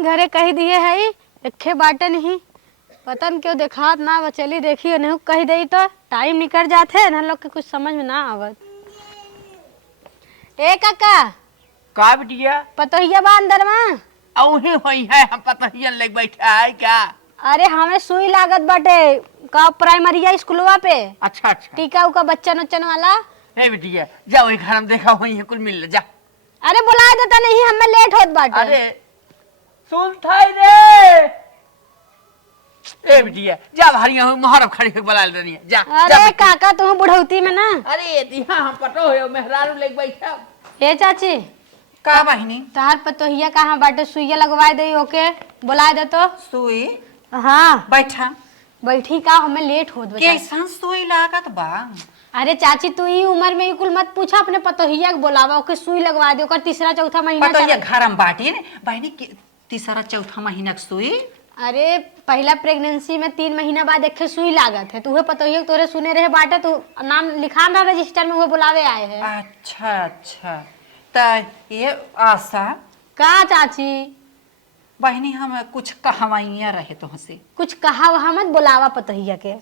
बहन घरे कही दिए है रखे बाटे नहीं पता न क्यों देखा ना बचली देखी नहीं कही दई तो टाइम निकल जाते न लोग के कुछ समझ में ना आवत। ए काका का बिटिया पतोहिया बा अंदर में औही होई है हम पतहिया लेके बैठा है क्या। अरे हमें सुई लागत बाटे का प्राइमरिया स्कूलवा पे अच्छा टीका उका बच्चन उच्चन वाला। हे बिटिया जा वही घर में देखा हुई है कुल मिल जा। अरे बुला देता नहीं हमें लेट होत बाटे। अरे सुन थाई रे ए बिटिया जा भारिया हुई मोहरम खड़ी होके बुला ले रही है जा। अरे काका तू बुढ़ौती में ना। अरे दिहा हम पटो हो मेहरारू लेके बैठा। ए चाची का बहिनी तहार पतोहिया कहाँ बाटे सुइया लगवाए दे ओके बुला दे तो। सुई हाँ बैठा बैठी का हमें लेट होत बा। कैसन सुई लागत बा। अरे चाची तू ई उम्र में कुल मत पूछा अपने पतोहिया के बोलावा ओके सुई लगवा दे ओकर तीसरा चौथा महीना पतहिया चला। घर में बाटी ने बहिनी तीसरा चौथा महीना के सुई। अरे पहला प्रेगनेंसी में 3 महीना बाद एक सुई लागत है तूहे पतोहिया तोरे सुने रहे बाटे तू नाम लिखा ना रजिस्टर में वो बुलावे आए हैं। अच्छा त ये आशा का चाची बहनी हम कुछ कहवाइया रहे तुमसे कुछ कहा वहा मत बुलावा पतोहिया के।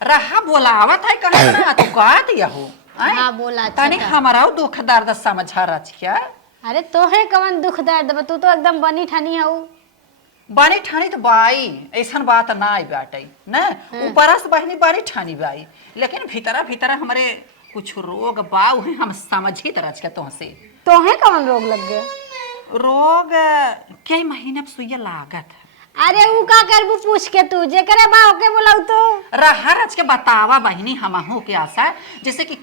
रहा बोलावत है कहे ना तू का दिया हो। हाँ बोला तनी हमारा दुख दर्द समझा रच क्या। अरे तोहे कवन दुख दर्द बा तू तो एकदम बनी ठानी हऊ। बानी ठानी तो बाई ऐसा बात ना आई बाटे न ऊपर से बहनी बानी ठानी बाई लेकिन भीतर हमारे कुछ रोग बा उहे हम समझी तरह के तुमसे। तोहे कवन रोग लग गए। रोग कई महीने में सुइया लागत है। अरे ऊ का करबू पूछ के तू जे करे बा ओके बुलाऊ तो। रहा रच के बतावा बहनी हमहू के आशा जैसे कि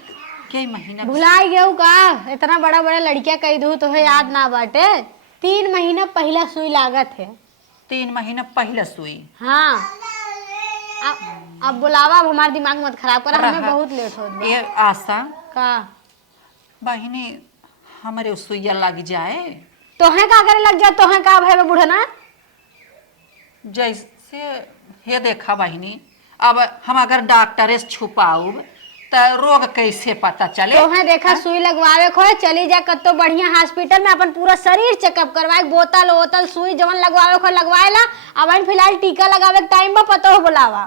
कई महीना भुलाई गयो का इतना बड़ा बड़ा लड़कियां कह दू तो याद ना बाटे 3 महीना पहला सुई लागत है। 3 महीना पहले सुई। हाँ अब बुलावा अब हमारा दिमाग मत खराब कर हमें बहुत लेट हो गया। ये आशा का बहनी हमारे सुइया लग जाए तोहे का करे लग जाए तोहे का भाई बूढ़ा ना। जैसे हे देखा बहनी अब हम अगर डॉक्टर से छुपाऊ तो रोग कैसे पता चले। तोहे देखा सुई लगवावे खो चली जा कतो बढ़िया हॉस्पिटल में अपन पूरा शरीर चेकअप करवाए बोतल ओतल सुई जवन लगवावे खो लगवाएला अब फिलहाल टीका लगावे टाइम में पतो हो बुलावा।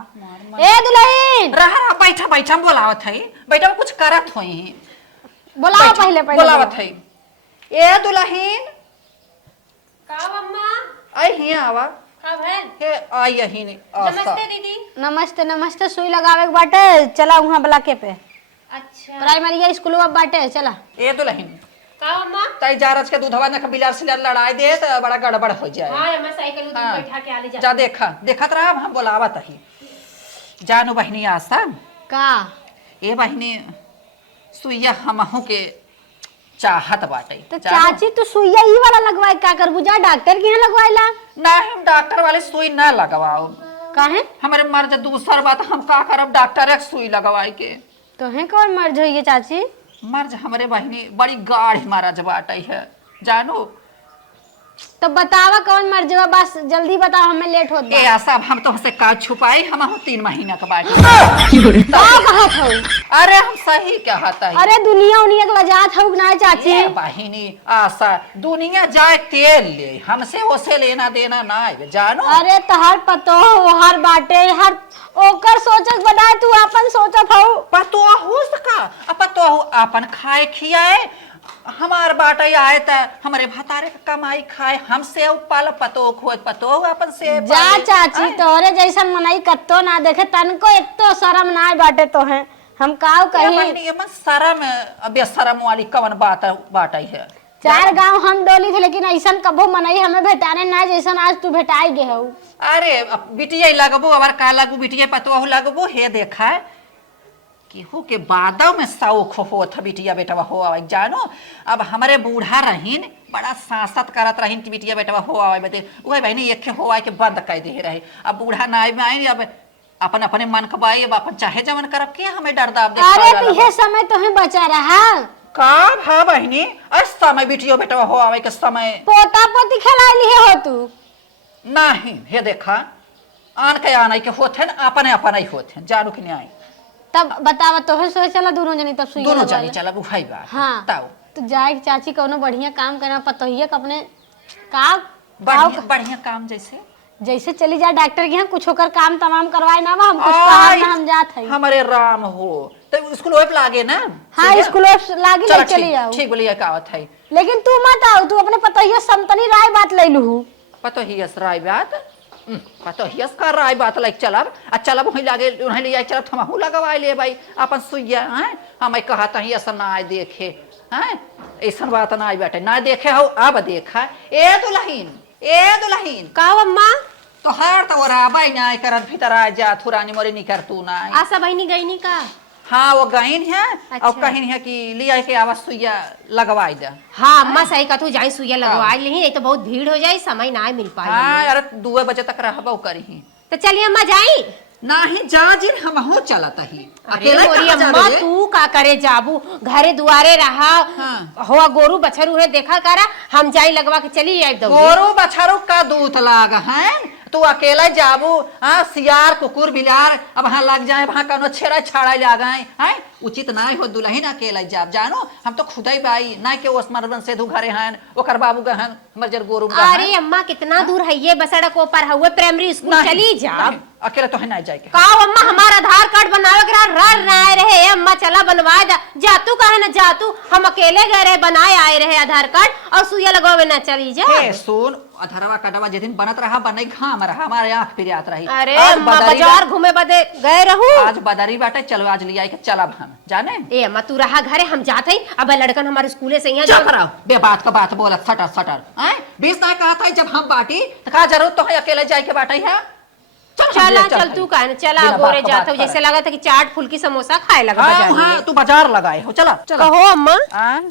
ए दुल्हन रहा बैठा बोलावत है बैठा कुछ करत होई बुलावा पहले बोलावत है। ए दुल्हन का मम्मा आई हिया आवा का भैन हे आई यही नहीं आशा। नमस्ते दीदी। नमस्ते सुई लगावे के बाटे चला वहां ब्लॉके पे अच्छा प्राइमरी स्कूल में बाटे चला। ए दुल्हन का मम्मा तई जारज के दूधवा न बिलार से लड़ाई दे तो बड़ा गड़बड़ हो जाए। हां मैं साइकिल उधर हाँ। बैठा के आले जा जा देखत रहा हम बोलावत ही जानू बहनी आशा का ए बहनी सुइया हमहू के चाहत बाटे तो चाची तू सुइया ई वाला लगवाए का करबू जा डॉक्टर के यहाँ लगवाएला। ना हम डॉक्टर वाले सुई ना लगवाओ काहे हमारे मर्ज दूसर बात हम का करब डॉक्टर एक सुई लगवाए के। तोहे कौन मर्ज होइए चाची। मर्ज हमारे बहनी बड़ी गाढ़ मर्ज बाटे है जानू। तो बतावा कौन मर्जवा बस जल्दी बताओ हमें लेट होत बा। ए आशा हम तुमसे का छुपाई हम 3 महीना के बाद का कहत हऊ। अरे हम सही कहता है। अरे दुनिया उनिया के वजात हऊ ना चाची। ए बहिनी आशा दुनिया जाए तेल ले हमसे ओसे लेना देना ना है जानू। अरे तहार पतो हर बाटे हर ओकर सोचत बनाए तू अपन सोचत हऊ। पतो हो सका पतो अपन खाए खियाए हमार बाटे आए त हमारे भतारे का कमाई खाए हमसे पाल पतो खोज पतो अपन से जा चाची तोरे जैसन मनाई कत्तो ना देखे तनको इतो शर्म ना बाटे तो है हम काव कही। बहिनी मन शर्म बेशरम वाली कवन बाटे है। 4 गांव हम डोली थे लेकिन ऐसन कबो मनाई हमें भेटाने ना जैसन आज तू भेटाई गे हऊ। अरे बिटिया लगबो अबर का लगबो बिटिया पतो लगबो हे देखा केहू के बादव में शौक होत बिटिया बेटवा हो आवे जानो। अब हमारे बूढ़ा रहीन बड़ा सांसत करत रहीन कि बिटिया बेटवा हो आवे बते ओए बहनी एक हो आए के बंद कर दे रहे। अब बूढ़ा नाई में आई अब अपन अपने मन के बाई अब अपन चाहे जमन करब के हमें डर दाब दे। अरे तो ये समय तुम्हें बचा रहा का भा बहनी अस समय बिटिया बेटवा हो आवे के समय पोता पोती खिला लिए हो तू नहीं हे देखा आन के आने के होथे अपने अपने ही होथे जानू कि नहीं आई। तब बतावा तोहे सोच चला दोनों जनी तब सुई दोनों लगवा जानी ले। चला भाई बात हाँ ताऊ तो जाए चाची कोनो बढ़िया काम करना पतोहिए अपने का बढ़िया बढ़िया काम जैसे जैसे चली जा डॉक्टर के यहाँ कुछ होकर काम तमाम करवाए ना हम कुछ काम ना हम जात है। हमारे राम हो तो स्कूल वेब लागे ना। हाँ स्कूल लागी ले चली जाओ। ठीक बोलिए कावत है। लेकिन तू मत आओ, तू अपने पतोहिया समतनी राय बात ले लू। पतो ही यस राय बात पतो ही यस का राय बात लाइक चलब आ चलब वही लागे उन्हें ले जाए चलब हम हूं लगवाई ले भाई अपन सुइया हैं हमें कहता ही ऐसा ना देखे हैं ऐसा बात ना आई बैठे ना देखे हो अब देखा ए दुल्हीन का अम्मा तो हार तो रहा भाई ना करत भीतर आ जा थुरानी मोरे नहीं कर तू ना आशा बहनी गई नहीं का? हाँ वो गईन है अच्छा। और कहीं है कि लिया के आवाज सुइया लगवाई दे। हाँ अम्मा सही का तू जाई सुइया लगवा ली नहीं तो बहुत भीड़ हो जाए समय ना मिल पाए। हाँ अरे 2 बजे तक रहबो करी तो चलिए अम्मा जाई नाही जा जिन हम हो चलता ही अकेले मोरी अम्मा तू का करे जाबू घरे दुआरे रहा हाँ। हो गोरू बछरू उन्हें देखा करा हम जाई लगवा के चली आई दो गोरू बछरू का दूध लाग है तू अकेला जाबू हाँ सियार कुकुर बिलार अब वहाँ लग जाए वहाँ कौनो छेड़ा छाड़ा ले गए हैं उचित ना हो दुल्हन अकेला जाब जानो हम तो खुद ही बाई ना के ओस्मरबन से धू घरे हैं ओकर बाबू गहन मर्जर गोरू अरे अम्मा कितना दूर है ये बसड़क ऊपर हुए प्राइमरी स्कूल चली जा अकेला तो है ना जाए का अम्मा हमारा आधार कार्ड बनावे के रह रहे रहे अम्मा चला बनवा जा जातू कहे ना जातू हम अकेले गए रहे बनाए आए रहे आधार कार्ड और सुइया लगवावे ना चली जा। सुन अधरवा कटवा जिस दिन बनत रहा बने घाम रहा हमारे आंख फिर आत रही। अरे अम्मा बाजार घूमे बदे गए रहू आज बदरी बाटे चलो आज लिया के चलब हम जाने ए अम्मा तू रहा घरे हम जाते ही अब लड़कन हमारे स्कूले से यहाँ चुप रहो बे बात का बात बोलत सटर सटर हैं बीस ना कहा था जब हम बाटी तो का जरूरत तो है अकेले जाए के बाटाई है चला चल तू कहे चला गोरे जाता हूँ जैसे लगा था कि चाट फुल्की समोसा खाए लगा बाजार हाँ तू बाजार लगाए हो चला कहो अम्मा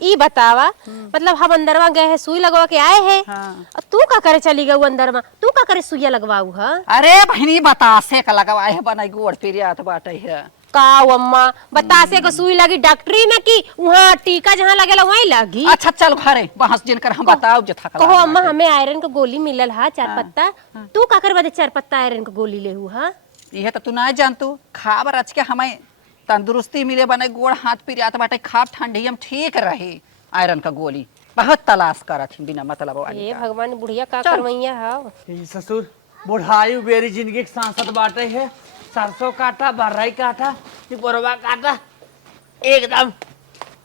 ई बतावा मतलब हम अंदरवा गए हैं सुई लगवा के आए हैं और तू का करे चली गऊ अंदरवा तू का करे सुइया लगवाऊ है? अरे बहनी बतासे का लगवाए है बनाई गोड़ पिरियात बाटे है का अम्मा बतासे को सुई लगी डॉक्टरी में की वहाँ टीका जहाँ लगेला वहीं लगी। अच्छा चल घरे बहस जिनकर हम बताओ जो था कहो अम्मा हमें आयरन का गोली मिलल हा 4 पत्ता तू का कर बदे 4 पत्ता आयरन का गोली लेहू हा? ये तो तू ना जानतू खाबर आज के हमें तंदुरुस्ती मिले बने गोड़ हाथ पिरियात बाटे खाब ठंडी हम ठीक रहे आयरन का गोली बहुत तलाश करत बिना मतलब वाली ए भगवान बुढ़िया का करवैया हा ससुर बुढ़ाई बेरी जिंदगी के सांसद बाटे है सरसों काटा बर्राई काटा बोरवा काटा एकदम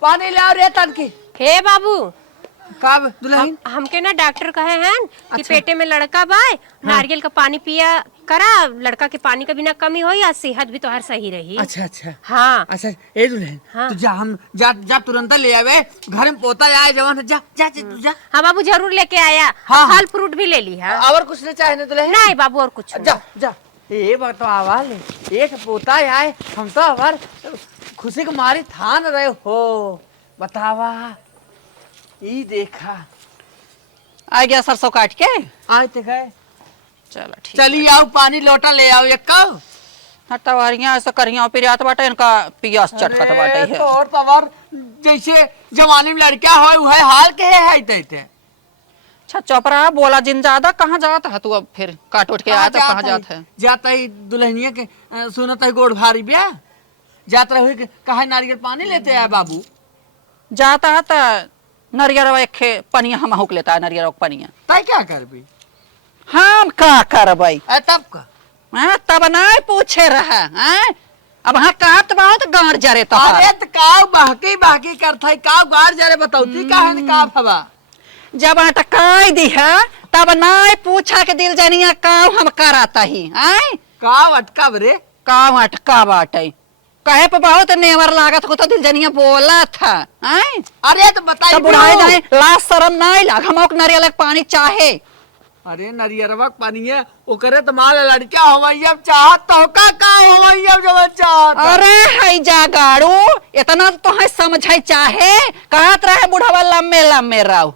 पानी ले आओ रे तनकी हे बाबू कब दुल्हन हमके ना डॉक्टर कहे हैं कि पेटे में लड़का बाय नारियल का पानी पिया करा लड़का के पानी का बिना कमी हो या सेहत भी तो हर सही रही। अच्छा अच्छा हाँ अच्छा ए दुल्हन हाँ। तो जा हम जा तुरंत ले आवे घर में पोता आए जवान जा जा जा हाँ बाबू जरूर लेके आया हाँ। फल फ्रूट भी ले ली है और कुछ नहीं चाहिए दुल्हन नहीं बाबू और कुछ जा जा ये बतवा ले एक पोता आए हम तो हमार खुशी के मारी थान रहे हो बतावा ई देखा आ गया सरसों काट के आज तक है चलो ठीक चली आओ पानी लोटा ले आओ एक कब हटवारियां ऐसा करिया पिरियात बाटे इनका पियास चटकट बाटे है तो और तवर जैसे जवानी में लड़का हो है हाल के है ते अच्छा चोपड़ा बोला जिन ज्यादा कहाँ जाता है तू अब फिर काट उठ के आया तो कहाँ जाता है जाता ही दुल्हनिया के सुनता है गोड़ भारी ब्याह जाता रहे कहा नारियल पानी लेते हैं बाबू जाता है तो नरियर एक पनिया हम हुक लेता है नरियर पनिया तय क्या कर भी हम का करबई तब का तब ना पूछे रहा अब हाँ कहा तो बहुत गाड़ जरे तो अरे तो काव बाकी करता है काव गाड़ जरे बताऊती का है का हवा जब अटकाई दी है तब ना पूछा के दिल जानिया काव हम कराता ही आए काव अटका रे काव अटका बाटे कहे पे बहुत नेवर लागत को तो दिल जानिया बोला था आए अरे तो बताइए तो बुढ़ाई जाए लाश शर्म नहीं लाग हम नारियल के पानी चाहे अरे नरियरवा पानी है ओकरे तो माल लड़का होवैया चाहत तो का होवैया जब चाहत अरे हई जा गाड़ू इतना तो है समझाई चाहे कहत रहे बुढ़ावा लम्बे लम्बे रहो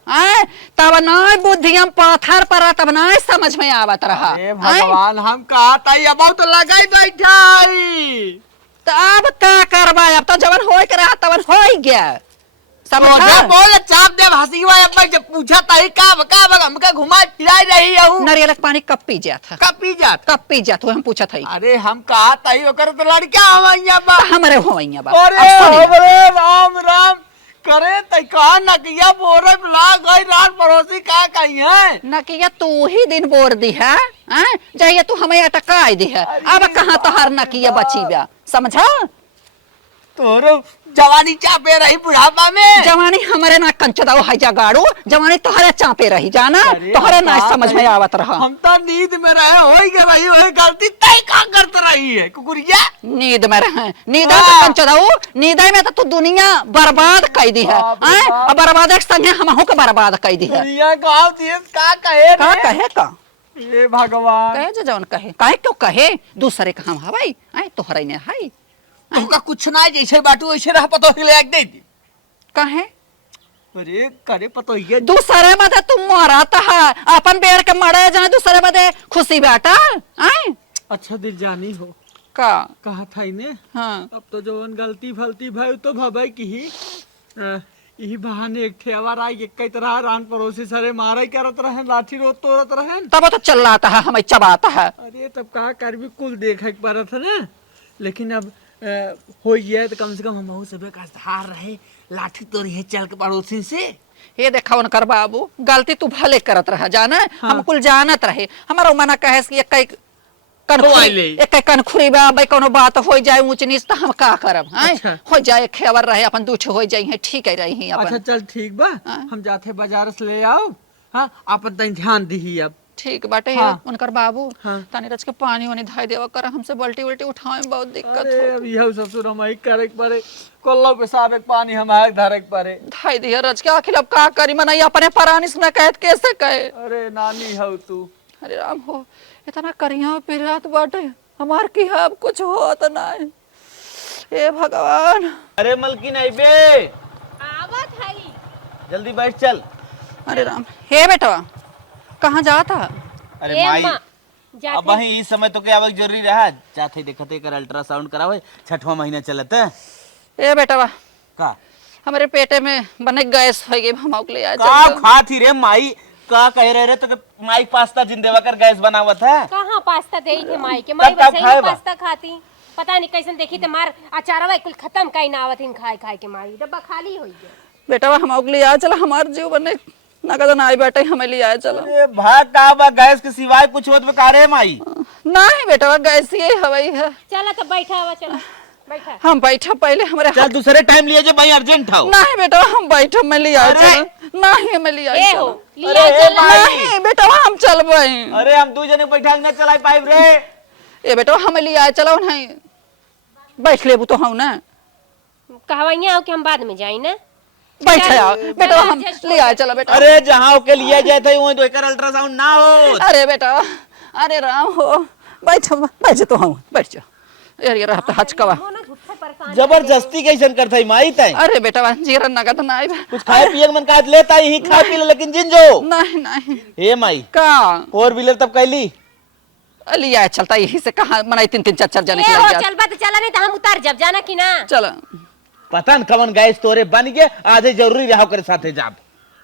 तब ना बुद्धियम पत्थर पर तब ना समझ में आवत रहा अरे भगवान हम कहा था अब तो लगाई बैठाई तो अब का करबा अब तो जवन होय के रहा तवन हो गया समझा बोल चाप दे हसीवा अब जब पूछा तही का हमका घुमाई फिराई रही हूं नारियल के पानी कब पी जात है कब पी जात कब पी जात हम पूछत हई अरे हम कहा तही ओकर तो लड़का होवैया बा हमरे होइया बा अरे हमरे राम राम करे तई कहा नकिया बोरे बुला गई रात पड़ोसी का कही है न कि ये तू ही दिन बोर दी है जाइए तू हमें अटका दी है अब कहाँ तोहर नकिया बची बा समझा तोरो जवानी चापे रही बुढ़ापा में जवानी हमारे ना कंचदाओ है जगाड़ू जवानी तोहरे चापे रही जाना अरे तोहरे ना बाप समझ में रे। आवत रहा हम तो नींद में रहे होई के रही होई गलती तई का करत रही है कुकुरिया नींद में रहे नींद हाँ। कंचदाओ नींद में तो तू दुनिया बर्बाद कर दी है बाप रे बाप। और बर्बाद के संगे हमहू के बर्बाद कर दी है दुनिया गांव देश का कहे का रे? कहे का ये भगवान कहे जो जौन कहे काहे क्यों कहे दूसरे का हम हवाई आए तोहरे ने है तुमका कुछ ना जैसे बाटू वैसे रह पतो हिले एक दे दी कहे अरे करे पतो ये दूसरे बदे तुम मरत है अपन बेड़ के मरे जाए दूसरे बदे खुशी बेटा आए अच्छा दिल जानी हो का कहा था इन्हें हाँ अब तो जवन गलती फलती भाई तो भबै की ही यही बहाने एक ठेवर आई एक कई तरह रान पड़ोसी सरे मारे करत रहे लाठी रोत तोड़त रहे तब तो चिल्लाता है हमें चबाता है अरे तब कहा कर भी कुल देखे के पड़त है ना लेकिन अब हो गया तो कम से कम हम सब का धार रहे लाठी तोड़ी है चल के पड़ोसी से ये देखा उनकर बाबू गलती तू भले करत रहा जाना हम कुल जानत रहे हमारा मना कहे कि एक कनखुरी भाई कोनो बात हो जाए ऊंच नीच तो हम का करब अच्छा। हो जाए खेवर रहे अपन दूठ हो जाए ठीक है रही अपन अच्छा चल ठीक बा हम जाते बाजार से ले आओ हाँ अपन तनी ध्यान दी अब ठीक बाटे हाँ। उनकर बाबू हाँ। तनी रच के पानी वानी धाई देवा कर हमसे बल्टी उल्टी उठावे में बहुत दिक्कत अरे हो अब यह ससुर हम ही करे के पड़े कोल्लो पेशाब एक पानी हमारे धरे के पड़े धाई दिया रच के आखिर अब का करी मना अपने परानी से कहत कैसे कहे अरे नानी हो तू अरे राम हो इतना करिया पिरात बाटे हमार की है अब कुछ हो तो ना हे भगवान अरे मलकिन आई बे आवत है जल्दी बैठ चल। अरे राम हे बेटा कहाँ जाता अरे ए माई अम्मा, जाते अब वही इस समय तो क्या आवक जरूरी रहा चाहते देखते कर अल्ट्रासाउंड करावे 6वां महीना चलत है ए बेटा का हमारे पेटे में बने गैस हो गई हम ले आए का खाती रे माई का कह रहे रे तो कि माई पास्ता जिंदेवा कर गैस बनावत है कहाँ पास्ता दे थे माई के माई तब बस खाए यही बा। पास्ता खाती पता नहीं कैसन देखी तो मार अचारवा कुल खत्म कहीं ना आवत इन खाए खाए के मारी डब्बा खाली हो गया बेटा हम ले आए चला हमार जीव बने नगद ना आई बेटे हमें ले आए चलो अरे भाग का बा गैस के सिवाय कुछ होत में का रे माई नहीं बेटा गैस ये हवाई है चला तो बैठा हुआ चला बैठा हम बैठा पहले हमारे चल दूसरे टाइम लिए जे भाई अर्जेंट हो नहीं बेटा हम बैठा मैं ले आए अरे! चलो नहीं मैं ले आए ए हो चलो लिया अरे, चला भाई। नहीं बेटा हम चल भाई अरे हम दू जने बैठा न चलाई पाइब रे ए बेटा हमें ले आए चलो नहीं बैठ लेबू तो हम ना कहवाइया हो कि हम बाद में जाई ना बैठ चल, आओ बेटा चल, हम adjust ले आए चलो बेटा अरे जहाँ के लिए जाए थे वहीं तो एकर अल्ट्रासाउंड ना हो अरे बेटा अरे राम हो बैठ तो हम बैठ जाओ यार रहता हचकवा हो ना झूठे परेशान जबरदस्ती कैसन करता है माई तय अरे बेटा जीरा नगद ना आई कुछ खाए पिए के मन काज लेता ही खा पी ले लेकिन जिन जो नहीं नहीं हे माई का 4 व्हीलर तब कैली ले आए चलता यही से कहा मनाई 3-4 जने ए के हो लग चल बा तो चला नहीं तो हम उतार जब जाना कि ना चलो पता न कवन गैस तोरे बन गए आज जरूरी रहा करे साथे जाब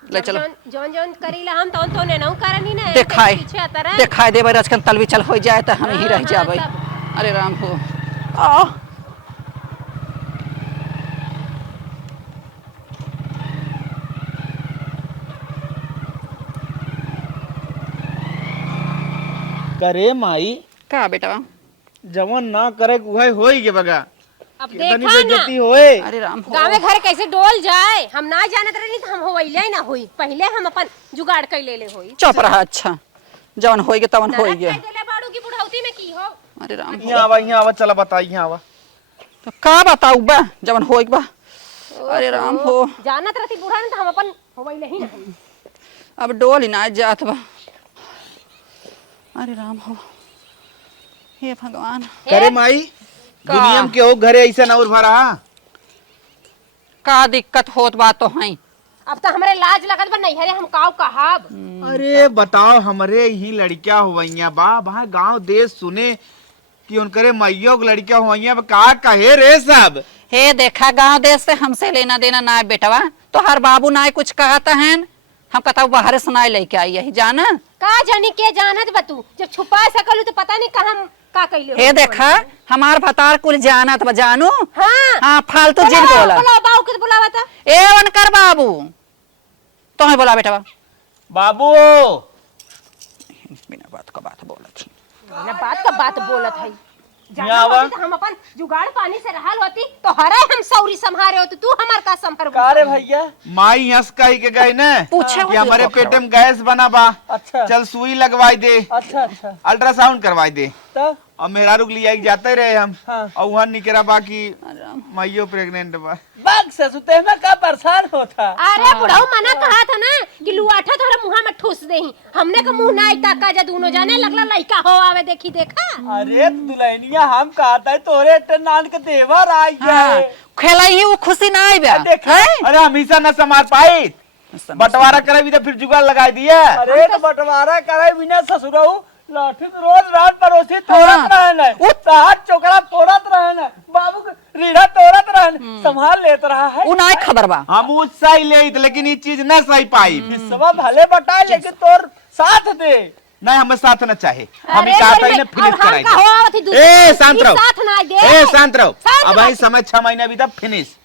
ले चलो जौन जौन करीला हम तो ने नौ करनी ना देखाए पीछे आता रहे देखाए देवे रचकन तलवी चल हो जाए तो हम ही रह हाँ, जाबे तब। अरे राम हो आ करे माई का बेटा जवन ना करे वही होई के बगा अब कितनी देखा ना बेइज्जती होए अरे राम हो गाँव घर कैसे डोल जाए हम ना जानत रही तो हम होइले ही ना होई पहले हम अपन जुगाड़ कर ले होई चुप रहा अच्छा जवन होई गे तवन होई गे नरक देले बाड़ू की बुढ़ौती में की हो अरे राम हो यहाँ आवा चला बता यहाँ आवा तो का बताऊ बा जवन होई बा अरे राम हो जानत रहती बूढ़ा ने तो हम अपन होइले ही ना होई अब डोल ही ना जात बा अरे राम हो हे भगवान करे माई का? दुनिया में के हो घरे ऐसा ना उड़ भरा का दिक्कत होत बा तो है अब तो हमारे लाज लगत बा नहीं हरे हम काव कहब अरे बताओ हमरे ही लड़किया हुआ बा वहाँ गांव देश सुने कि उनकरे मैयो के लड़किया हुआ का कहे रे सब हे देखा गांव देश से हमसे लेना देना ना है बेटवा तो हर बाबू ना कुछ कहता है हम कहता बाहर सुनाए लेके आई यही जाना का जानी के जानत बा तू जब छुपा सकलू तो पता नहीं कहां का कैले हो? हे देखा हमार भतार कुल जानत बा जानू। हाँ हाँ फालतू जिन बोला। बुलाओ बाबू के बुलावा था। ए वनकर बाबू तुम्हें बोला बेटा बाबू बिना बात का बात बोलत छी। ना बात का बात बोलत है। जाना आवा। होती तो हम अपन जुगाड़ पानी से रहल होती तो हरे हम सौरी संभारे होती, तू हमार का संभार। का रे भैया? माई हंस कही के गई ने पूछे कि हमारे पेट में गैस बना बा, अच्छा चल सुई लगवाई दे, अच्छा अच्छा अल्ट्रासाउंड करवाई दे। तब और मेहरा रुक लिया जाते रहे हम। हाँ। और वहाँ निकरा बाकी माइयो प्रेग्नेंट बा। बाग से सुते में का परेशान होता। अरे बुढ़ऊ मना कहा था ना कि लुआठा तोरा मुंह में ठूस देही। हमने का मुंह ना ताका जा दोनों जाने लगला लइका हो आवे देखी देखा। अरे दुल्हनिया हम कहता है तोरे नान के देवर आई हाँ, है। खेला ही वो खुशी ना आई बा। देखा अरे हमेशा न समार पाई, बंटवारा करे भी तो फिर जुगाड़ लगा दिया। अरे तो बंटवारा करे बिना ससुरऊ लाठी तो रोज रात पड़ोसी तोड़त रहन, हाथ चोकड़ा फोड़त रहन, बाबू के रीढ़ा तोड़त रहन, संभाल लेत रहा है। उ ना खबर बा। हम उस सही ले लेकिन ये चीज न सही पाई। सब भले बता लेकिन तोर साथ दे। नहीं हमें साथ न चाहे, हम अरे ही कहता बड़ी ही न में- फिनिश अब हम कराई का हो आवत ही दे। दूसरे ए की शांत रहो, साथ ना दे। ए शांत रहो। शांत अब रहो। आई समय 6 महीने भी तब फिनिश।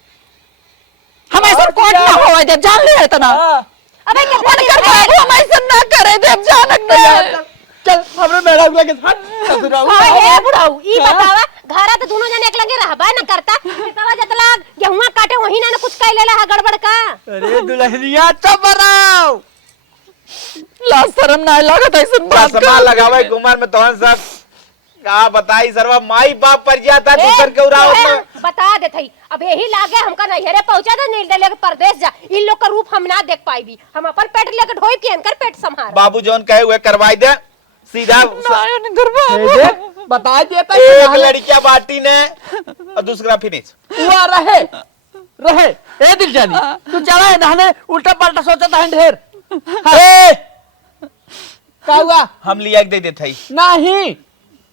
हम ऐसा कोट ना होवे देव जान ले इतना। हाँ, अबे कितना वनकर दिन है? बाबू हम ऐसा ना करे देव जानक ने। चल हमरे मेरा के साथ ससुरऊ। हाँ हे बुढ़ऊ ई बतावा घरा तो दोनों जने एक लगे रहबा ना करता। बतावा जतला गेहुआ काटे वही ना कुछ कइ लेला है गड़बड़ का। अरे दुल्हनिया चुप रहो। लाज शर्म ना लागत ऐसा बात चश्मा लगावे उमर में तोहन सब का बताई सरवा माई बाप पर जाता दूसर के उड़ाव ए, में। बता देत हई अब यही लागे हमका नैहरे पहुंचा दे नहीं लेके परदेश जा। इन लोग का रूप हम ना देख पाईबी। हम अपन पेट लेके ढोई के इनकर पेट संभार। बाबू जौन कहे हुए करवाई दे सीधा। बता देता एक लड़कियां बाटी ने और दूसरा फिनिश। हुआ रहे रहे। ए दिल जानी तू चला है नहाने उल्टा पलटा सोचता है ढेर। ए, का हुआ? हम लिया के दे देते ही नहीं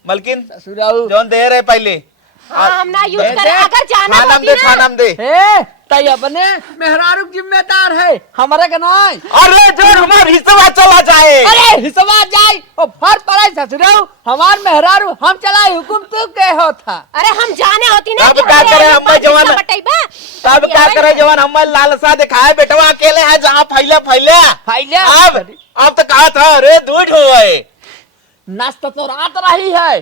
मलकिन ससुराऊ जौन दे रहे पहले हाँ, हम ना यूज दे, करे। अगर जाना खानम होती दे ना खानम दे। हे तई अपने मेहरारू जिम्मेदार है हमारे का नहीं। अरे जो हमार हिस्सा चला जाए। अरे हिसवा जाए और फर पड़े ससुराऊ हमार मेहरारू हम चलाए हुकुम तू के हो था। अरे हम जाने होती ना तब कि क्या हमारे करे यहाँ अम्मा पाँच जवान? हिस्सा बटाइबा। तब क्या ये करे जवान हम लालसा दिखाए बेटवा अकेले है जहाँ फैले फैले। फैले? अब तो कहा था अरे दूध हो गए। नाश्ता तो रात रही है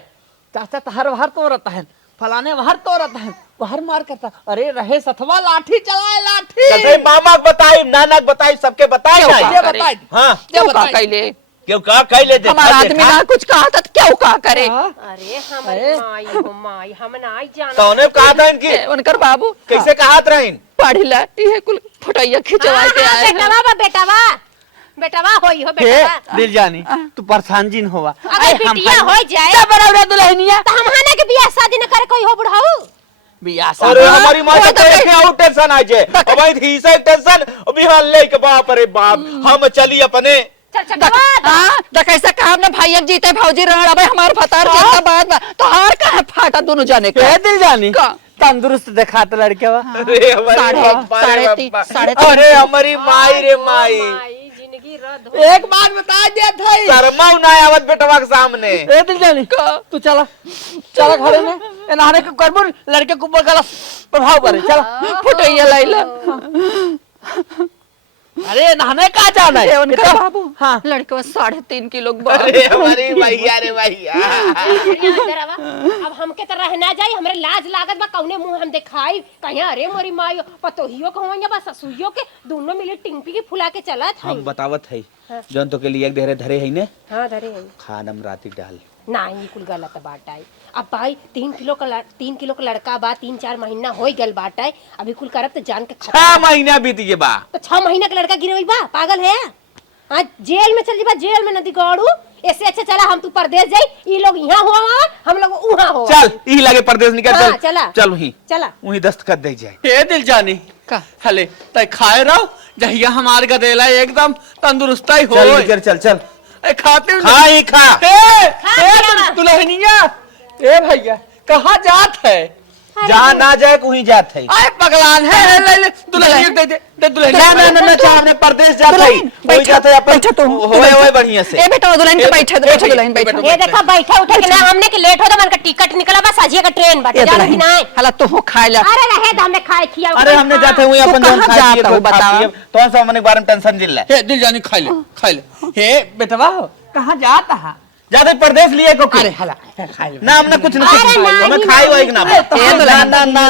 चाचा तो हर तो रहता है फलाने वहर तो रहता है वहर मार करता। अरे रहे सथवा लाठी चलाए लाठी। कहते मामा बताई नानक बताई सबके बताई क्यों नहीं। ये बताई हाँ क्यों का कैले क्यों कहा कह ले दे हमारा आदमी ना कुछ कहा था तो क्यों का करे। अरे हमारी माई हो माई हम ना आई जाना। तो उन्हें कहा था इनकी उनकर बाबू कैसे कहा था इन पढ़ी ला ये कुल फटैया खिंचवा के आए हैं। बेटावा बेटावा होई हो बेटावा। दिल जानी तू परेशान जिन होवा। अगर बिटिया हो जाए क्या बराबर दुल्हनिया तो हम हाने के बियाह शादी न करे कोई हो बुढ़ाऊ। बियाह अरे शादी हमारी माँ वो तो तो कैसे आउट टेंशन आ जाए अब ही से टेंशन अभी हाल ले के बाप रे बाप हम चली अपने। चल चटवा हाँ तो कैसा कहा हमने भाई जीते भौजी रहा भाई हमारे भतार के बाद में तो हार कहाँ फाटा दोनों जाने का। क्या दिल जानी का? तंदुरुस्त दिखाता लड़के वा। अरे हमारी साढ़े- बापा रे साढ़े बापा। तीन- साढ़े तीन- अरे हमारी माई रे माई जिंदगी रद्द हो। एक बात बता दे थई शर्मा ना आवत बेटवा के सामने। ए दिल जानी तू चला चला घरे में ए नहाने के करबुर लड़के के ऊपर गलत प्रभाव पड़े चला फटैया लाइला अरे नहाने का जाना ये है उनका बाबू हाँ लड़के 3.5 किलो अरे हमारी भैया रे भैया। अब हमके तो रहना जाई हमरे लाज लागत बा कौने मुंह हम दिखाई कहीं। अरे मोरी माई पतोहियो के होइया बा ससुइयो के दोनों मिले टिंपी की फुला के चलत है। हम बतावत है जौन तो के लिए एक देरे धरे है ने हां धरे है खानम राती डाल नहीं कुल गलत बात है। अब भाई 3 किलो का लड़का बा 3-4 महीना हो गल बात है। अभी कुल करब तो जान के 6 महीना बीत गए बा। तो 6 महीना का लड़का गिरवी बा पागल है। आज जेल में चल जीबा जेल में नदी गौड़ू। ऐसे अच्छा चला हम तू परदेश जाई ई लोग यहाँ हुआ हम लोग वहाँ हुआ। चल यही लगे परदेश निकल हाँ, चल चला। चल वही चला वही दस्तखत दे जाए। ए दिल जानी का हले तय खाए रहो जहिया हमार गदेला एकदम तंदुरुस्त ही चल हो निकल चल चल ए खाते खा ही खा। खा। दुल्हनिया ए भैया कहाँ जात है जहाँ ना जाए वहीं जात है। आए पगलान है, ले ले दुल्हन दे दे दुल्हन। ना चाहे हमने परदेश जात है, वही जात है अपन होए बढ़िया से। ए बेटा दुल्हन के बैठे दुल्हन बैठे। ये देखा बैठा उठे के ना हमने के लेट हो तो मन का टिकट निकला बस आजिए का ट्रेन बट जाना कि ना। हला तो हो खाए ला। अरे रहे तो हमने खाए किया। अरे हमने जाते हुए अपन कहाँ जौन खाए जाता पिए हूँ, तो बताओ। तो सब हमने बारे में टेंशन जिल रहा है। हे दिल जानी खा ले। हे बेटवा कहाँ जाता है? जाते परदेश लिए को अरे हला खा ले ना हमने कुछ अरे नहीं हमें नहीं, खाई होई ना ए दुल्हन ना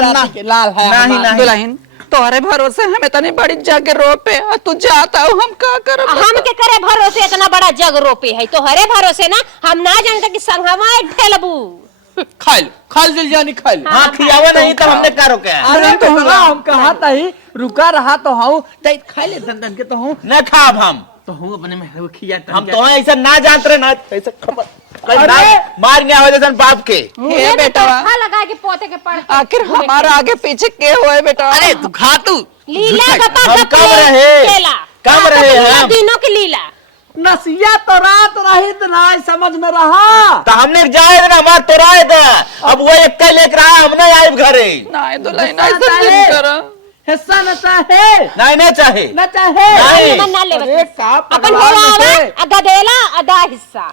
लाल है नहीं नहीं दुल्हन तोहरे भरोसे हमें तनी बड़ी जग रोपे और तू जाता हो हम का करब। हम के करे भरोसे इतना बड़ा जग रोपे है तो हरे भरोसे ना हम ना जानते कि संगवा ढेलबू। खा ले दिल जानी खा ले। हाँ खियावा नहीं तब हमने क्या रोके है? अरे बेटवा हम कहा तही रुका रहा तो हूँ जाई खा ले धन के तो हूँ न खाब हम तो हूँ अपने में खिया हम तो ऐसा ना जानते रहे ना ऐसा खबर अरे! मार गया हो जैसे बाप के। हे बेटा खा लगा के पोते के पड़ आखिर हमारा आगे पीछे के होए बेटा। अरे तू खा तू लीला गपा हम गप कब रहे? केला कब रहे हम? दिनों की लीला। नसिया तो रात रही तो ना समझ में रहा। तो हमने जाए ना हमार तो राय था अब वो एक लेकर रहा हमने आए घरे ना दुल्हन ऐसा नहीं करो। हिस्सा न चाहे नहीं नहीं चाहे न चाहे नहीं। मन ना ले अरे का अपन पगला होवा में आवा अदा देला अदा हिस्सा।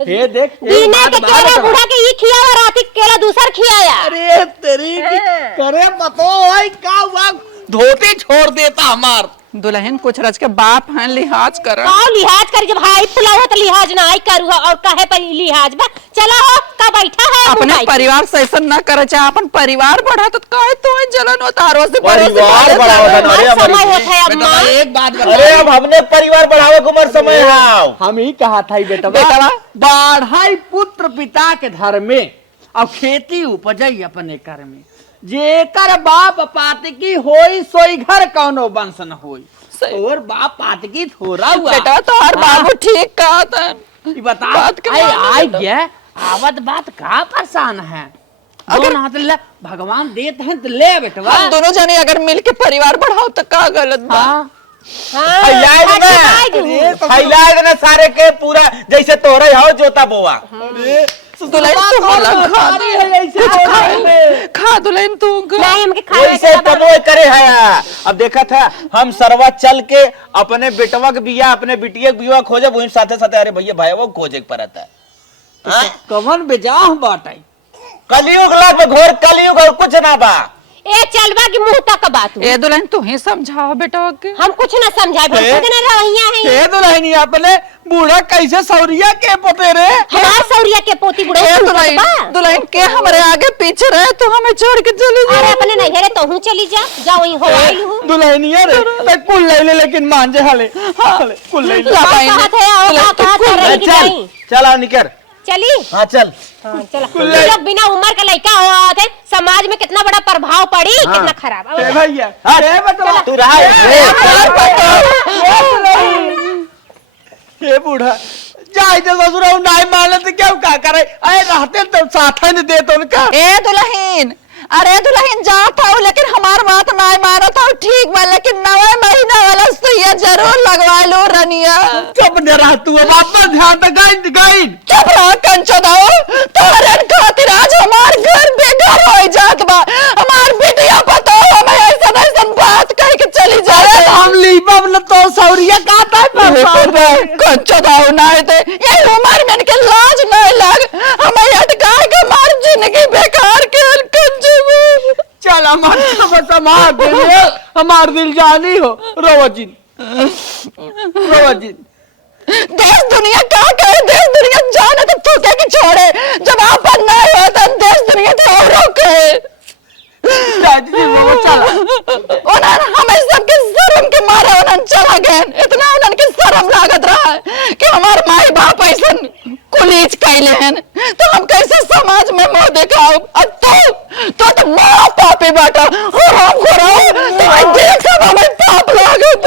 हे देख एक दीना बात के बात केला बता। बूढ़ा के ई खियावा राती केला दूसर खियाया। अरे तेरी की करे बतो भाई का हुआ धोती छोड़ देता हमार। दुल्हन कुछ रच के बाप हैं लिहाज कर। का लिहाज कर जब हाई फुलावा तो लिहाज ना आई करू और काहे पर लिहाज बा चला हो का बैठा है अपने मुंडाई। परिवार से ऐसा न करे चाहे अपन परिवार बढ़ा तो काहे तो जलन उतारो से परिवार बढ़ावा था, अरे मत समय हमारी होता है अम्मा। बेटा एक बात अरे बता अब हमने परिवार बढ़ावे को उम्र समय है। हम ही कहा था बेटा बेटा। बाढ़ाई पुत्र पिता के धर्म में अब खेती उपजई अपने कर में जेकर बाप पातकी होई सोई घर कौनो वंश न होई। और बाप पातकी थोड़ा हुआ बेटा तोहर बाबू ठीक कहा था। ई बता बात के आई मानो आई बेटा। गया आवत बात का परेशान है अगर हाथ ले भगवान देते हैं तो ले बेटवा। हम दोनों जने अगर मिल के परिवार बढ़ाओ तो का गलत बा। हाँ हाँ, फैलाए हट ना जाए तू। फैलाए ना सारे के पूरा जैसे तोरे हो जोता बोआ। दुल्हन तू बोला खा कुछ खा दुल्हन तू खा। नहीं हमके खाए वैसे कमोय करे है। अब देखा था हम सरवा चल के अपने बेटवा के बिया अपने बिटिया के बिया खोजे वही साथे साथे अरे भैया भाई वो खोजे के पड़ता है। हाँ? कवन बेजाह बाटाई कलयुग लाग में घोर कलयुग और कुछ ना बा। ए चलबा की मुंह तक बात ए दुल्हन तू ही समझाओ बेटा के। हम कुछ ना समझाए खुद ने रहिया है हे दुल्हनी अपने बूढ़ा कैसे सौरिया के पोते रे हमार सौरिया के पोती बुढ़े ए तू दुल्हन बा। दुल्हन के हमारे आगे पीछे रहे तो हमें छोड़ के चली अरे जा। अपने नहीं रे तो हूं चली जा जा वहीं हो आई हूं। दुल्हनिया रे ते कुल ले ले लेकिन मान जे हाले हाले कुल ले ले ला भाई कहा थे आओ कहा था रही चल नहीं चल आओ निकर। चली हाँ चल हाँ चला तुम लोग बिना उम्र का लड़का हो थे समाज में कितना बड़ा प्रभाव पड़ी कितना खराब अब ए भैया हाँ, ए बतवा तू रहा हे बूढ़ा जाए तो ससुर नहीं माने तो क्या का करे अरे रहते तो साथ नहीं दे तो उनका ए दुल्हन अरे दुल्हन जाता हूँ लेकिन हमार बात नहीं माना था ठीक बा लेकिन 9 महीना वाला सुइया जरूर लगवा लो रनिया। चुप न रह तू अब अपना ध्यान तो गाइन गाइन चुप रह कंचो दाओ तोहरे खातिर आज हमार घर बेघर हो जात बा। हमार बेटिया पतो हमें ऐसा ऐसा बात कह के चली जाए हम लीबा न तो सौरिया का था कंचो दाओ नहीं दे ये उम्र में के लाज नहीं लग हमें अटका के मार जिंदगी बेकार के कंचो। चल हमार दिल जानी हो रोवजिन देश दुनिया क्या कहे देश दुनिया जाने तो थूके की छोड़े जब आप नहीं हो तो देश दुनिया तो औरों कहे। उन्होंने हमें सबके शर्म के मारे उन्होंने चला गए इतना उन्होंने शर्म लागत रहा है कि हमारे माई बाप ऐसा कुलीच कैले हैं तो हम कैसे समाज में मुंह दिखाओ। अब तो बड़ा पापी बाटा और हम तुम्हें देख सब हमें पाप लागत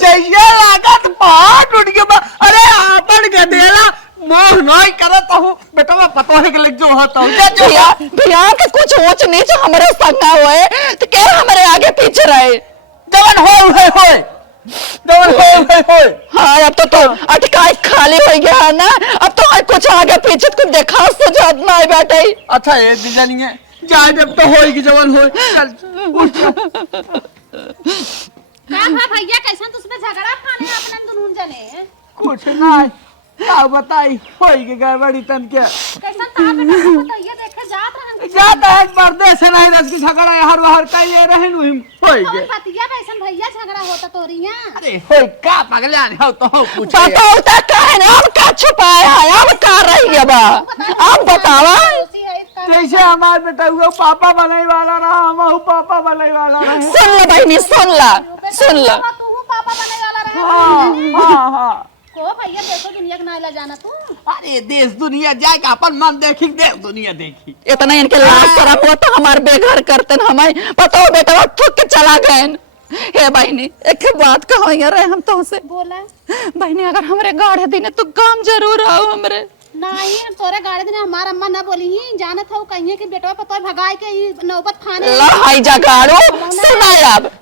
जैसे लागत पहाड़ टूट के अरे आपन गदेला मोह नहीं करत हूँ बेटा मैं पता है कि लग जो होता हूँ भैया के कुछ ऊंच नीच हमारे संगा हुए तो क्या हमारे आगे पीछे रहे जवन होए हाँ अब तो अटकाई खाली हो गया है ना अब तो कुछ आगे पीछे कुछ देखा सुझात नहीं बैठे। अच्छा ये दिजानिए जाए जब तो होई कि जवन होई चल उठ जा। क्या भैया कैसा तुझमें झगड़ा खाने अपने दुनून जने कुछ ना का बताई होई के गड़बड़ी तन के कैसा ता बेटा बताइए देखे जात रहन जाता है परदेश से नहीं रस की झगड़ा हर बाहर कइले रहन हुई होई के पतिया कैसन भैया झगड़ा होता तोरिया अरे होई का पगलान हो तो हो पूछ बताओ तो कहे अब का छुपाया है अब का रही है बा अब बतावा जैसे हमार बेटा हुआ पापा बनाई वाला रहा हम पापा बनाई वाला रहा सुन ला बहनी सुन ला तू पापा बने वाला रहे हाँ हाँ को भैया देखो दुनिया के नाला जाना तू अरे देश दुनिया जाएगा अपन मन देखी देश दुनिया देखी इतना इनके लाज शरम हुआ तो हमारे बेघर करते न हमें बताओ बेटा थूक के चला गए हे बहनी एक बात कहो रे हम तो से बोला बहनी अगर हमरे गाढ़े दिन तो काम जरूर आओ हमरे नहीं हम तोरे गाड़ी दिन हमार अम्मा ना बोली ही जानत हो कहिए कि बेटवा पतो भगाए के ई नौबत खाने लहाई जगाड़ो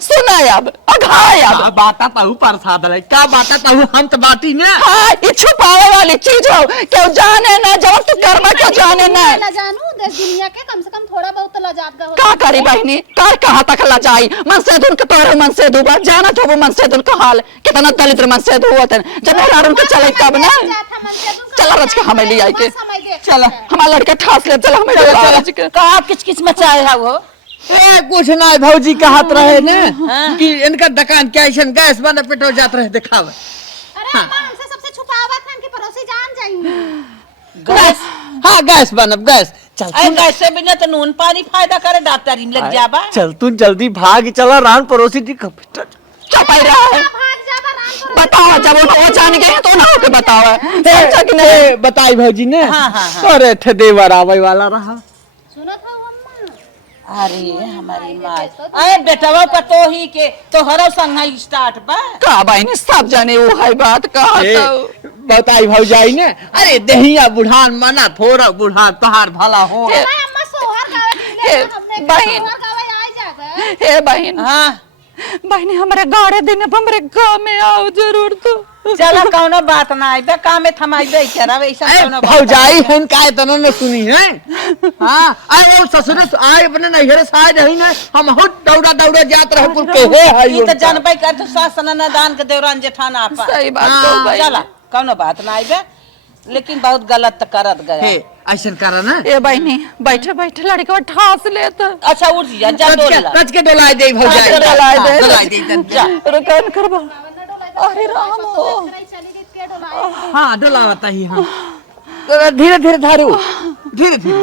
सुनाय अब अघाय अब बाता ताऊ प्रसाद ले का बाता ताऊ हम तो बाती ने हाँ ये छुपावे वाली चीज हो क्यों जाने ना जब तू कर्मा क्यों जाने ना ला जानू देश दुनिया के कम से कम थोड़ा बहुत तो लजात हो का करी बहनी का कहाँ तक ला जाई मन से धुन के तोरे मन से धुबा जाना तो वो मन से धुन का हाल कितना दलित मन से धुआ थे जब मेरा उनके चले तब ना चला रच के हमें ले आई के चला हमारा लड़के ठास ले चला हमें रच के कहा किच किच मचाए है वो ए कुछ ना भौजी कहत रहे ने कि इनका दुकान कैसे गैस बने पेटो जात रहे दिखावे अरे अम्मा हमसे सबसे छुपावत है कि पड़ोसी जान जाई गैस हाँ गैस बनब गैस चल अरे कैसे बिना तो नून पानी फायदा करे डॉक्टर इम लग जाबा चल तू जल्दी भाग चला रान पड़ोसी दी चपाई रहा है भाग जाबा राम को बताओ जब वो जान गए तो ना होके बताओ समझा कि नहीं बताई भौजी ने हाँ, हाँ। अरे थे देवर आवे वाला रहा सुनत हो अम्मा अरे हमारी माँ अरे बेटवा पतो ही के तोहरा संग स्टार्ट बा का बहनी सब जाने वो है बात कहा तो बताई भौजाई ने अरे दहिया बुढ़ान मना थोड़ा बुढ़ान तोहार भला हो अम्मा सोहर गावे हे, हमने बहन। सोहर गावे आई जाबे हे बहन हाँ बहनी हमारे गाड़े दिन हमरे गाँव में आओ जरूर तो चला कौनो बात ना आई बे काम में थमाई बे करा वैसा कौनो बात भौजाई हन काय तना ने सुनी है हां आए वो ससुर आए अपने नैहरे साज है ने हम हो दौड़ा दौड़ा जात रह कुल के हे है ई त जानबे कर तो सास न दान के देवरान जेठाना आपा सही बात कहो भाई चला कौनो बात ना आई बे लेकिन बहुत गलत करत गया हे ऐसन करा ना ए बहनी बैठे बैठे लड़के ठास लेता अच्छा उठ जा जा डोला कच के डोलाए दे भौजाई डोलाए दे। डोलाए दे जा रुकन करबा अरे राम हो चली गई के डोलाए हां डोलावता ही हां धीरे धीरे धारू धीरे धीरे